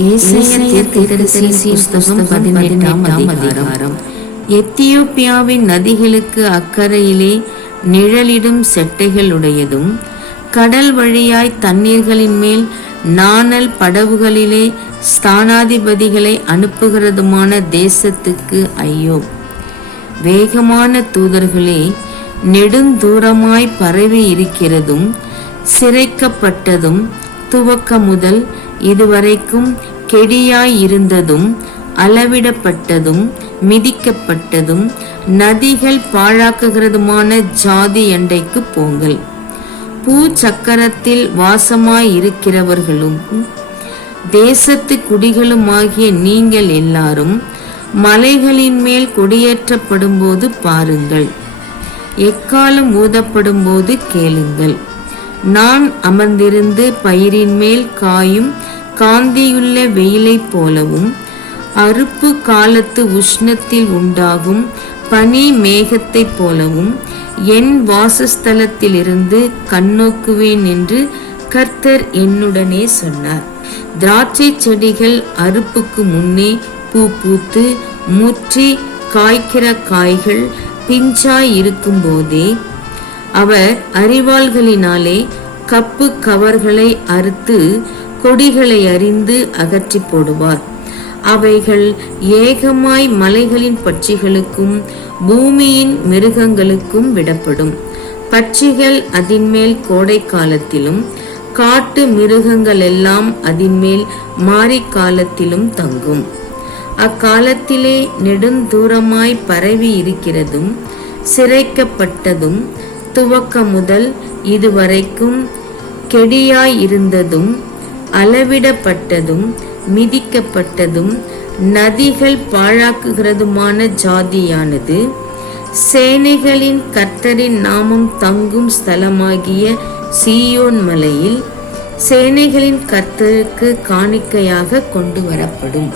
ஏசாயா தீர்க்கதரிசியின் புஸ்தகம் 18ஆம் அதிகாரம். எத்தியோப்பியாவின் நதிகளுக்கு அக்கறையிலே நிழலிடும் செட்டைகளுடையதும் கடல் வழியாய் தண்ணீர்களின் மேல் நாணல் படவுகளிலே ஸ்தானாதிபதிகளை அனுப்புகிறதுமான தேசத்துக்கு ஐயோ! வேகமான தூதர்களே, நெடுந்தூரமாய் பரவி இருக்கிறதும் சிரைக்கப்பட்டதும் துவக்க முதல் இதுவரைக்கும் கெடியாய் இருந்ததும் அளவிடப்பட்டதும் மிதிக்கப்பட்டதும் நதிகள் பாழாக்குகிறதுமான ஜாதி எண்டைக்கு போங்கள். பூ சக்கரத்தில் வாசமாய் இருக்கிறவர்களும் தேசத்து குடிகளுமாகிய நீங்கள் எல்லாரும் மலைகளின் மேல் கொடியேற்றப்படும் போது பாருங்கள், எக்காலம் ஊதப்படும் போது கேளுங்கள். நான் அமர்ந்திருந்து பயிரின் மேல் காயும் காந்தியுள்ள வெயிலைப் போலவும் அறுப்பு காலத்து உஷ்ணத்தில் உண்டாகும் பனி மேகத்தைப் போலவும் என் வாசஸ்தலத்திலிருந்து கண்ணோக்குவேன் என்று கர்த்தர் என்னுடனே சொன்னார். திராட்சை செடிகள் அறுப்புக்கு முன்னே பூ பூத்து முற்றி காய்க்கிற காய்கள் பிஞ்சாய் இருக்கும் போதே அவர் அரிவாள்களினாலே கப்பு கவர்களை அறுத்து கொடிகளை அரிந்து அகற்றி போடுவார். அவைகள் ஏகமாய் மலைகளின் பட்சிகளுக்கும் பூமியின் மிருகங்களுக்கும் விடப்படும். பட்சிகள் அதின்மேல் கோடை காலத்திலும் காட்டு மிருகங்கள் எல்லாம் அதின்மேல் மாரி காலத்திலும் தங்கும். அக்காலத்திலே நெடுந்தூரமாய் பரவி இருக்கிறதும் சிரைக்கப்பட்டதும் துவக்க முதல் இதுவரைக்கும் கெடியாய் இருந்ததும் அளவிடப்பட்டதும் மிதிக்கப்பட்டதும் நதிகள் பாழாக்குகிறதுமான ஜாதியானது சேனைகளின் கர்த்தரின் நாமம் தங்கும் ஸ்தலமாகிய சீயோன் மலையில் சேனைகளின் கர்த்தருக்கு காணிக்கையாக கொண்டு வரப்படும்.